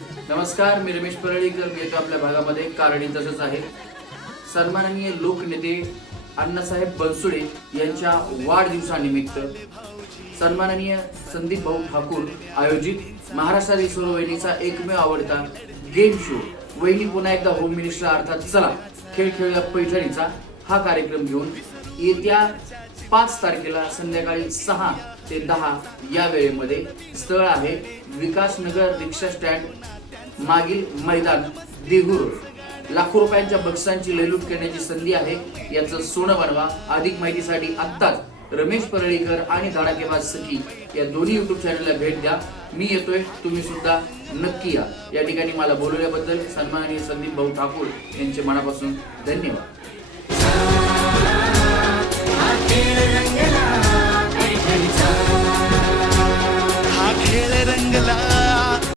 नमस्कार, मी रमेश परळीकर. मी येतो आपल्या भागामध्ये. कारणी तसंच आहे. सन्माननीय लोकनेते अण्णासाहेब बनसोडे यांच्या वाढदिवसानिमित्त सन्माननीय संदीप भाऊ ठाकूर आयोजित महाराष्ट्रातील सर्व वहिनीचा एकमेव आवडता गेम शो वहिनी पुन्हा एकदा होम मिनिस्टर अर्थात चला खेळ खेळूया पैठणीचा हा कार्यक्रम घेऊन येत्या 5 तारखेला संध्याकाळी 6 ते 10 या वेळेमध्ये स्थळ आहे विकासनगर रिक्षा स्टँड मागील मैदान देहूर. लाखो रुपयांच्या बक्षिसांची लयलूट करण्याची संधी आहे. याचं सोनं बनवा. अधिक माहितीसाठी आत्ताच रमेश परळीकर आणि धडाकेबाज सखी या दोन्ही युट्यूब चॅनलला भेट द्या. मी येतोय, तुम्ही सुद्धा नक्की या. या ठिकाणी मला बोलवल्याबद्दल सन्माननीय संदीप भाऊ ठाकूर यांचे मनापासून धन्यवाद.